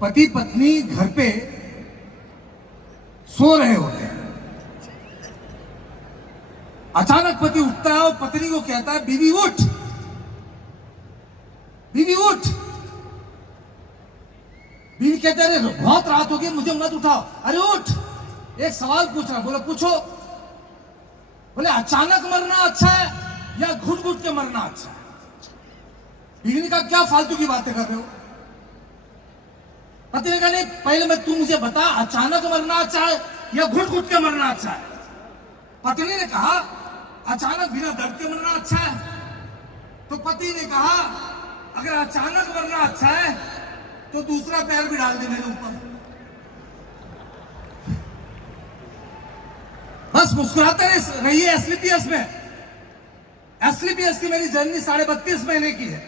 पति पत्नी घर पे सो रहे होते हैं, अचानक पति उठता है और पत्नी को कहता है बीवी उठ, बीवी उठ। बीवी कहते हैं अरे बहुत रात हो गई, मुझे मत उठाओ। अरे उठ, एक सवाल पूछ रहा। बोले पूछो। बोले अचानक मरना अच्छा है या घुट घुट के मरना अच्छा है? बीवी ने कहा क्या फालतू की बातें कर रहे हो? पति ने कहा नहीं, पहले मैं तू मुझे बता, अचानक मरना अच्छा है या घुट घुट के मरना अच्छा है? पत्नी ने कहा अचानक बिना दर्द के मरना अच्छा है। तो पति ने कहा अगर अचानक मरना अच्छा है तो दूसरा पैर भी डाल दे मेरे ऊपर। बस मुस्कुराते रहिए। एसलीपीएस में, एसलीपीएस की मेरी जर्नी 32.5 महीने की है।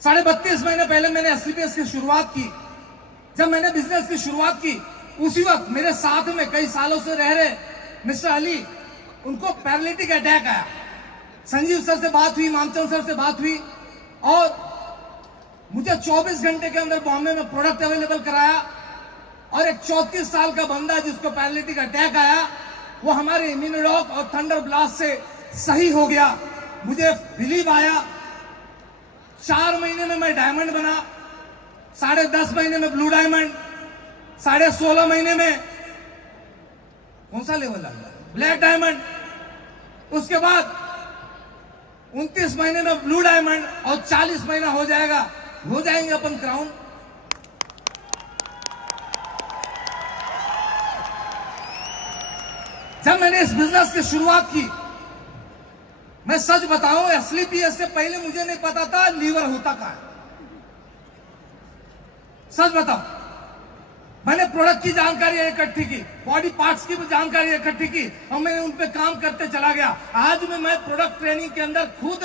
32.5 महीने पहले मैंने एसलीपीएस की शुरुआत की। जब मैंने बिजनेस की शुरुआत की उसी वक्त मेरे साथ में कई सालों से रह रहे मिस्टर अली, उनको पैरालिटिक अटैक आया। संजीव सर से बात हुई, मामचंद सर से बात हुई और मुझे 24 घंटे के अंदर बॉम्बे में प्रोडक्ट अवेलेबल कराया। और एक 34 साल का बंदा जिसको पैरालिटिक अटैक आया, वो हमारे इम्यूनोडॉक और थंडर ब्लास्ट से सही हो गया। मुझे बिलीव आया। 4 महीने में मैं डायमंड बना, 10.5 महीने में ब्लू डायमंड, 16.5 महीने में कौन सा लेवल लगा, ब्लैक डायमंड। उसके बाद 29 महीने में ब्लू डायमंड और 40 महीना हो जाएंगे अपन क्राउन। जब मैंने इस बिजनेस की शुरुआत की, मैं सच बताऊं, एसलीपीएस से पहले मुझे नहीं पता था लीवर होता क्या है। सच बताओ, मैंने प्रोडक्ट की जानकारी इकट्ठी की, बॉडी पार्ट्स की भी जानकारी इकट्ठी की और मैंने उन पे काम करते चला गया। आज में मैं प्रोडक्ट ट्रेनिंग के अंदर खुद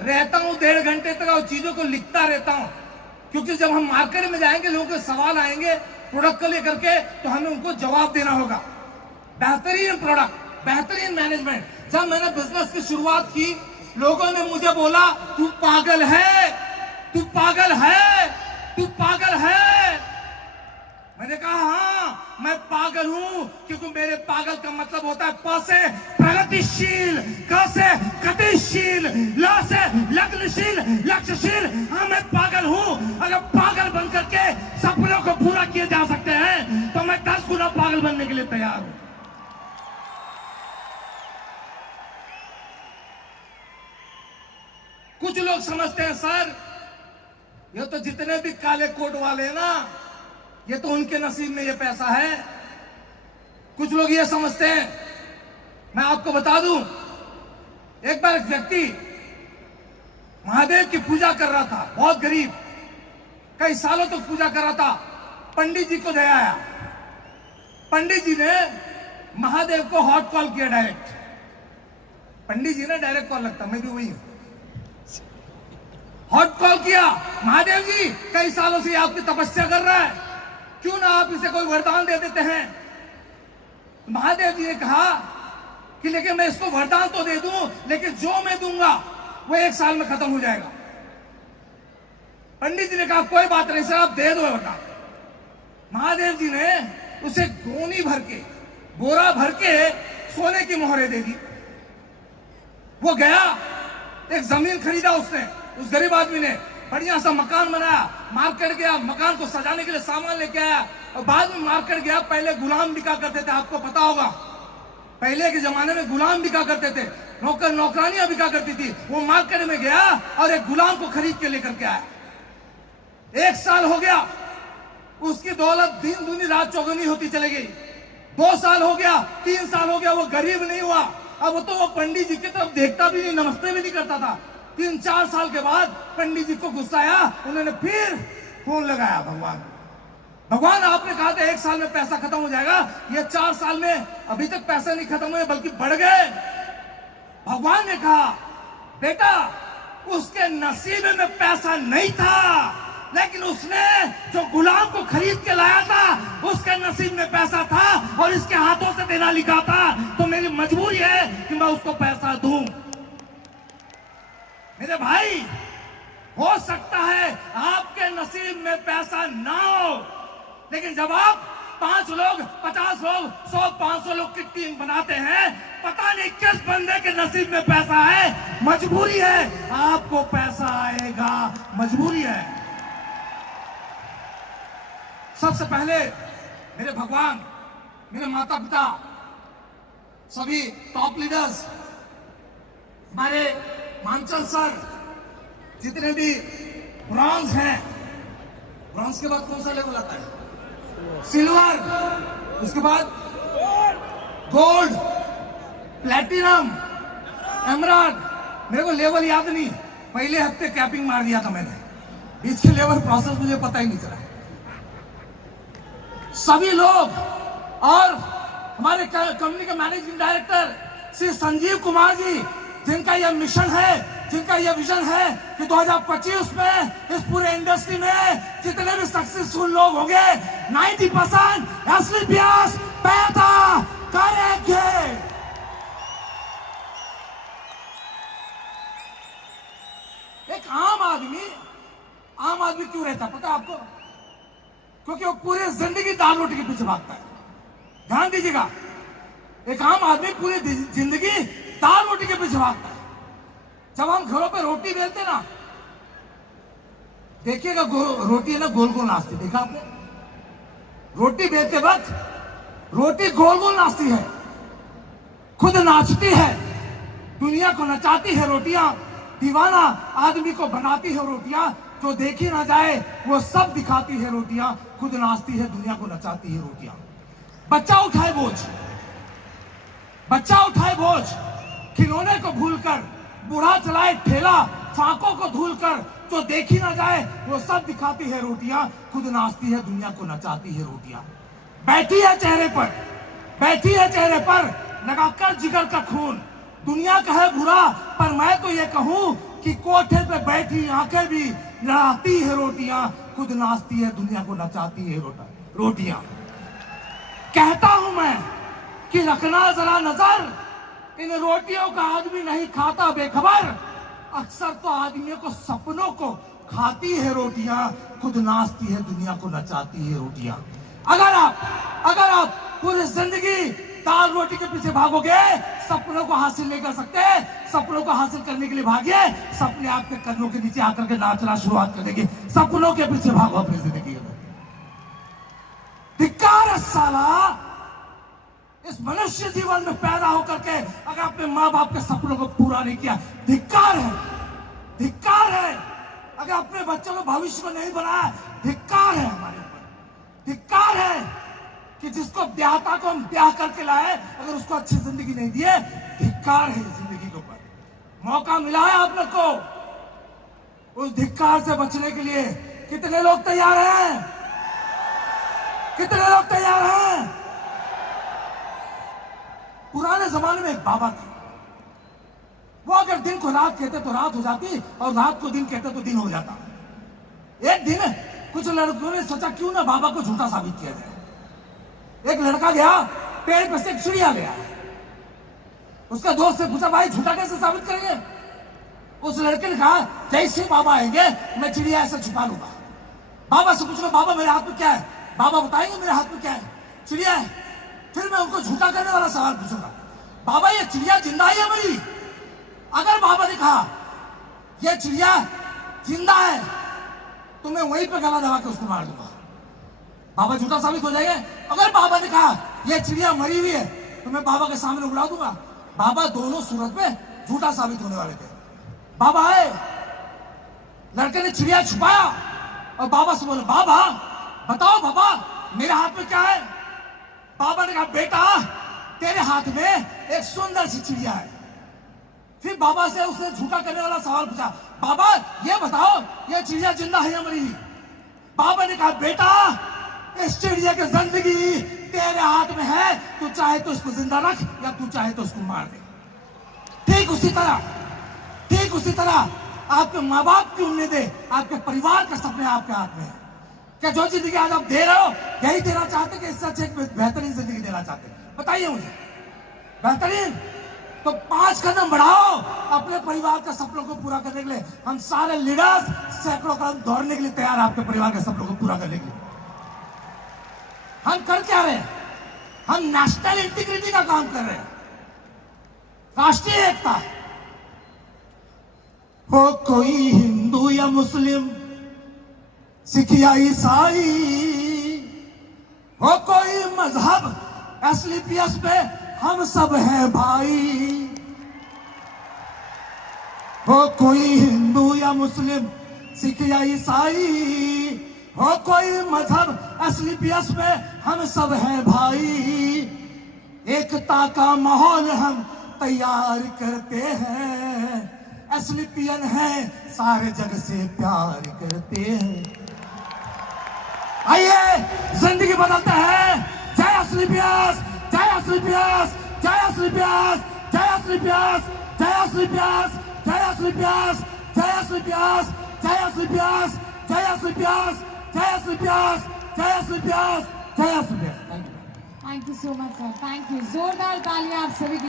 रहता हूं 1.5 घंटे तक और चीजों को लिखता रहता हूं, क्योंकि जब हम मार्केट में जाएंगे लोगों के सवाल आएंगे प्रोडक्ट को लेकर के, तो हमें उनको जवाब देना होगा। बेहतरीन प्रोडक्ट, बेहतरीन मैनेजमेंट। जब मैंने बिजनेस की शुरुआत की, लोगों ने मुझे बोला तू पागल है, तू पागल है, तू पागल है। मैंने कहा हाँ मैं पागल हूं, क्योंकि मेरे पागल का मतलब होता है प से प्रगतिशील, क से गतिशील, ल से लग्नशील, लक्ष्यशील। हाँ मैं पागल हूं। अगर पागल बन करके सपनों को पूरा किए जा सकते हैं तो मैं 10 गुना पागल बनने के लिए तैयार हूं। कुछ लोग समझते हैं सर ये तो जितने भी काले कोट वाले हैं ना, ये तो उनके नसीब में ये पैसा है। कुछ लोग ये समझते हैं। मैं आपको बता दूं, एक बार एक व्यक्ति महादेव की पूजा कर रहा था, बहुत गरीब, कई सालों तक पूजा कर रहा था। पंडित जी को दया आया। पंडित जी ने महादेव को हॉट कॉल किया डायरेक्ट। पंडित जी ने डायरेक्ट कॉल लगता, मैं भी वही हूं। हॉट कॉल किया, महादेव जी कई सालों से आपकी तपस्या कर रहा है, क्यों ना आप इसे कोई वरदान दे देते हैं। महादेव जी ने कहा कि लेकिन मैं इसको वरदान तो दे दूं, लेकिन जो मैं दूंगा वो 1 साल में खत्म हो जाएगा। पंडित जी ने कहा कोई बात नहीं सर, आप दे दो वरदान। महादेव जी ने उसे गोनी भर के, बोरा भर के सोने की मोहरें दे दी। वो गया, एक जमीन खरीदा उसने, उस गरीब आदमी ने बढ़िया सा मकान बनाया। मार्केट गया, मकान को सजाने के लिए सामान लेके आया और बाद में मार्केट गया। पहले गुलाम बिका करते थे, आपको पता होगा, पहले के जमाने में गुलाम बिका करते थे, नौकर नौकरानियां बिका करती थी। वो मार्केट में गया और एक गुलाम को खरीद के लेकर के आया। 1 साल हो गया, उसकी दौलत दिन दूनी रात चौगुनी होती चली गई। 2 साल हो गया, 3 साल हो गया, वो गरीब नहीं हुआ। अब तो वो पंडित जी की तरफ देखता भी नहीं, नमस्ते भी नहीं करता था। 3-4 साल के बाद पंडित जी को गुस्सा आया, उन्होंने फिर फोन लगाया भगवान आपने कहा था 1 साल में पैसा खत्म हो जाएगा, ये 4 साल में अभी तक पैसे नहीं खत्म हुए बल्कि बढ़ गए। भगवान ने कहा बेटा उसके नसीब में पैसा नहीं था, लेकिन उसने जो गुलाम को खरीद के लाया था उसके नसीब में पैसा था और इसके हाथों से देना लिखा था, तो मेरी मजबूरी है कि मैं उसको पैसा दूं। मेरे भाई, हो सकता है आपके नसीब में पैसा ना हो, लेकिन जब आप 5 लोग, 50 लोग, 100, 500 लोग की टीम बनाते हैं, पता नहीं किस बंदे के नसीब में पैसा है, मजबूरी है, आपको पैसा आएगा, मजबूरी है। सबसे पहले मेरे भगवान, मेरे माता पिता, सभी टॉप लीडर्स, हमारे मानचल सर, जितने भी ब्रॉन्ज हैं, ब्रॉन्ज के बाद कौन सा लेवल आता है? सिल्वर, उसके बाद गोल्ड, प्लेटिनम, एमराल्ड। मेरे को लेवल याद नहीं, पहले हफ्ते कैपिंग मार दिया था मैंने, इसके लेवल प्रोसेस मुझे पता ही नहीं चला। सभी लोग और हमारे कंपनी के मैनेजिंग डायरेक्टर श्री संजीव कुमार जी, जिनका यह मिशन है, जिनका यह विजन है कि 2025 में इस पूरे इंडस्ट्री में जितने भी सक्सेसफुल लोग होंगे 90% असली प्यास पैदा करेंगे। एक आम आदमी क्यों रहता पता है आपको? क्योंकि वो पूरी जिंदगी दाल रोटी के पीछे भागता है। ध्यान दीजिएगा, एक आम आदमी पूरी जिंदगी दाल रोटी के पीछे भागता है। जब हम घरों पे रोटी बेलते ना, देखिएगा रोटी है ना गोल गोल नाचती, देखा आपने? रोटी बेलते वक्त रोटी गोल गोल नाचती है, खुद नाचती है, दुनिया को नचाती है रोटियां, दीवाना आदमी को बनाती है रोटियां, जो देखी ना जाए वो सब दिखाती है रोटियां, खुद नाचती है, दुनिया को नचाती है रोटियां। बच्चा उठाए बोझ, खिलौने को भूलकर, बूढ़ा चलाए ठेला, फाकों को धूलकर, जो देखी ना जाए वो सब दिखाती है रोटियां, खुद नाचती है, दुनिया को नचाती है रोटियां। बैठी है चेहरे पर लगाकर जिगर का खून, दुनिया कहे बुरा पर मैं तो ये कहूं कि कोठे पे बैठी आंखें भी लड़ाती है रोटियां, खुद नाचती है, दुनिया को नचाती है रोटियां। कहता हूं मैं कि रखना जरा नजर, इन रोटियों का आदमी नहीं खाता बेखबर, अक्सर तो आदमियों को सपनों को खाती है रोटियां, खुद नाचती है, दुनिया को नचाती है रोटियां। अगर आप पूरी जिंदगी दाल रोटी के पीछे भागोगे, सपनों को हासिल नहीं कर सकते। सपनों को हासिल करने के लिए भागिए, सपने आपके कन्नों के नीचे आकर के नाचना शुरुआत कर देंगे। सपनों के पीछे भागो अपनी जिंदगी में। धिक्कार है साला, इस मनुष्य जीवन में पैदा होकर के अगर अपने माँ बाप के सपनों को पूरा नहीं किया, धिक्कार है। अगर अपने बच्चों को भविष्य को नहीं बनाया, धिक्कार है हमारे ऊपर। धिक्कार है कि जिसको ब्याहता को हम ब्याह करके लाए, अगर उसको अच्छी जिंदगी नहीं दिए, धिक्कार है जिंदगी के ऊपर। मौका मिला है आप लोग को, उस धिक्कार से बचने के लिए कितने लोग तैयार हैं? पुराने जमाने में एक बाबा थे, वो अगर दिन को रात कहते तो रात हो जाती, और रात को दिन कहते तो दिन हो जाता। एक दिन कुछ लड़कों ने सोचा क्यों ना बाबा को झूठा साबित किया जाए। एक लड़का गया, पेड़ पे से एक चिड़िया गया, उसका दोस्त से पूछा भाई झूठा कैसे साबित करेंगे? उस लड़के ने कहा जैसे बाबा आएंगे मैं चिड़िया ऐसे छुपा लूंगा। बाबा से पूछूंगा बाबा मेरे हाथ में क्या है, बाबा बताएंगे मेरे हाथ में क्या है, चिड़िया है। फिर मैं उनको झूठा करने वाला सवाल पूछूंगा, बाबा ये चिड़िया जिंदा है या मरी? अगर बाबा ने कहा ये चिड़िया जिंदा है तो मैं वहीं पे गला दबा के उसको मार दूंगा, बाबा झूठा साबित हो जाएगा। अगर बाबा ने कहा ये चिड़िया मरी हुई है तो मैं बाबा के सामने उड़ा दूंगा। बाबा दोनों सूरत में झूठा साबित होने वाले थे। बाबा आए, लड़के ने चिड़िया छुपाया और बाबा से बोले बाबा बताओ बाबा मेरे हाथ में क्या है? बाबा ने कहा बेटा तेरे हाथ में एक सुंदर सी चिड़िया है। फिर बाबा से उसने झूठा करने वाला सवाल पूछा, बाबा ये बताओ ये चिड़िया जिंदा है या मरी? बाबा ने कहा बेटा इस चिड़िया की जिंदगी तेरे हाथ में है, तू चाहे तो इसको जिंदा रख या तू चाहे तो उसको मार दे। ठीक उसी तरह आपके माँ बाप की उम्मीदें, आपके परिवार के सपने आपके हाथ में है। क्या जो जिंदगी आज आप दे रहे हो यही देना चाहते कि इससे अच्छे बेहतरीन जिंदगी देना चाहते? बताइए मुझे। बेहतरीन तो 5 कदम बढ़ाओ अपने परिवार के सपनों को पूरा करने के लिए। हम सारे लीडर्स सैकड़ों कदम दौड़ने के लिए तैयार हैं आपके परिवार के सपनों को पूरा करने के लिए। हम कर क्या रहे हैं? हम नेशनल इंटीग्रिटी का काम कर रहे हैं, राष्ट्रीय एकता। हो कोई हिंदू या मुस्लिम, सिख या ईसाई, हो कोई मजहब, एसलीपीएस पे हम सब हैं भाई। हो कोई हिंदू या मुस्लिम, सिख या ईसाई, हो कोई मजहब, एसलीपीएस पे हम सब हैं भाई। एकता का माहौल हम तैयार करते हैं, एसलीपीएन है सारे जग से प्यार करते हैं। आइए जिंदगी बदलते हैं। जय एसलीपीएस, जय एसलीपीएस, जय एसलीपीएस, जय एसलीपीएस, जय एसलीपीएस, जय एसलीपीएस, जय एसलीपीएस, जय एसलीपीएस, जय एसलीपीएस, जय एसलीपीएस, जय एसलीपीएस, जय SLPS. Thank you so much sir, thank you. जोरदार तालियां आप सभी की।